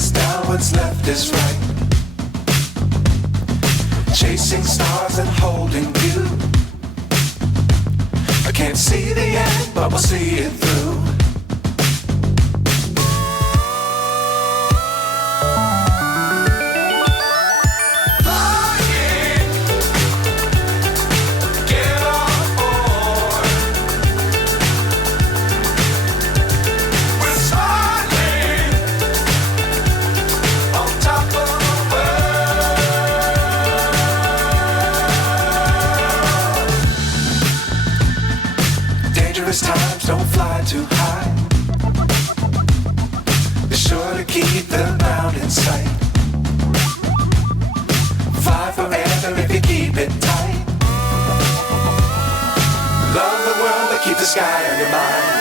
is down, what's left is right. Chasing stars and holding you. I can't see the end, but we'll see it through. Times don't fly too high. Be sure to keep the ground in sight. Fly forever if you keep it tight. Love the world but keep the sky on your mind.